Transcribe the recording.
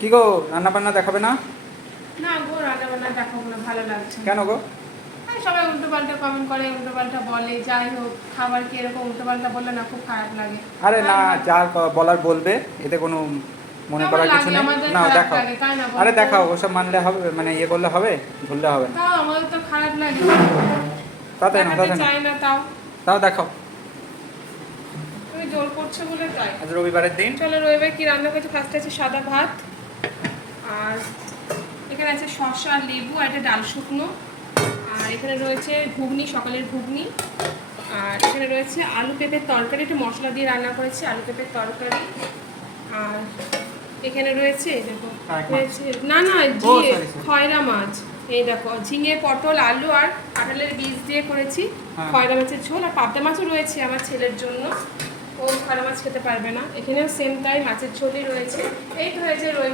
কি গো, রান্না বান্না দেখাবে না? না গো, রান্না বান্না দেখাবো না, ভালো লাগছে না। কেন গো? সবাই উল্টো পাল্টা কমেন্ট করে, উল্টো পাল্টা বলে। যাই হোক, খাবার কি এরকম উল্টো পাল্টা বললে না খুব খারাপ লাগে। আরে না, যা বলার বলবে, এতে কোনো মনে কেমন করার কিছু লাগে? নেই। আমাদের নাও খারাপ দেখাও। লাগে, তাই না বলো আরে তো? দেখাও, ওসব মানলে হবে? মানে ইয়ে করলে হবে, ভুললে হবে না। তাও আমাদের তো খারাপ লাগে, তাতে না, দেখাতে তাতে না, চাই না। তাও তাও দেখাও। তুমি জোর করছো বলে তাই। আজ রবিবারের দিন। চলো, রবিবার কি রান্না করছি? ফার্স্টে আছে সাদা ভাত, আর এখানে আছে শসা, লেবু আর একটা ডাল শুকনো, আর এখানে রয়েছে ঘুগনি, সকালের ঘুগনি, আর এখানে রয়েছে আলু পেঁপের তরকারি, একটু মশলা দিয়ে রান্না করেছি আলু পেঁপের তরকারি। আর এখানে রয়েছে দেখো, রয়েছে না না খয়রা মাছ। এই দেখো, ঝিঙে, পটল, আলু আর কাঁঠালের বীজ দিয়ে করেছি খয়রা মাছের ঝোল। আর পাবদা মাছও রয়েছে আমার ছেলের জন্য, ও খয়রা মাছ খেতে পারবে না। এখানেও সেম তাই, মাছের ঝোলই রয়েছে। এই তো হয়েছে